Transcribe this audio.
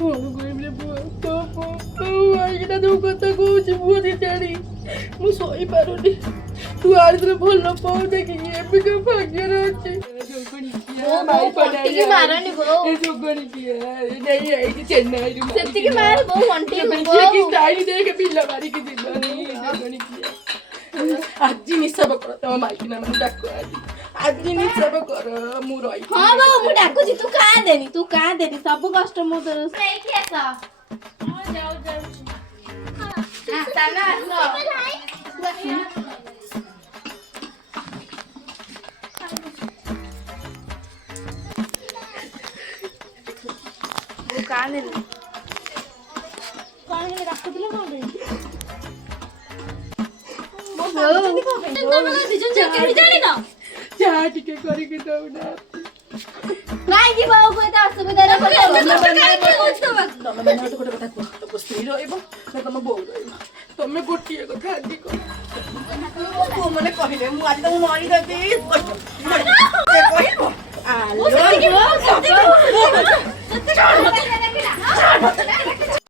କଣ କହିବି ରେ ପୁଅ ତୋ ଆଇକିନା ଯୋଉ କଥା କହୁଛି ପୁଅ ଦିଟାଣି ମୁଁ ଶୋଇପାରୁନି। ତୁ ଆଣିଥିଲେ ଭଲ ପାଉ ଦେଖିକି ଏବେ ଯୋଉ ଭାଗ୍ୟରେ ଅଛି ସେତିକି ମାର ବୋଉ ଅଣ୍ଟି ପିଲା ମାରିକି ଯିବନି ଆଜି ନିଶାବ କର ତମ ମାଇକିନା ମୁଁ ଡାକ ଆଜି ନିଶାବ କର ମୁଁ ରହିବି। ହଁ ବାବୁ ମୁଁ ଡାକୁଛି ତୁ କାନ୍ଦେନି ସବୁ କଷ୍ଟ ମୁଁ ତୋର ନେଇକି ଆସ। ହଁ ଯାଉ ଚାଲ ଆସ। ମୁଁ କାନ୍ଦେନି କଣ ହେଲେ ଡାକୁଥିଲେ କଣ ପାଇଁ? ଯାହା ଟିକେ କରିକି ଦଉନା କାହିଁକି ବାବୁକୁ ଏତେ ଅସୁବିଧାରେ ତମ ସ୍ତ୍ରୀ ରହିବ ନା ତମ ବୋଉ ରହିବ ତମେ ଗୋଟିଏ କଥା ଆଜି କହ ମାନେ କହିଲେ ମୁଁ ଆଜି ତମ ମରିଦେବି କହିବ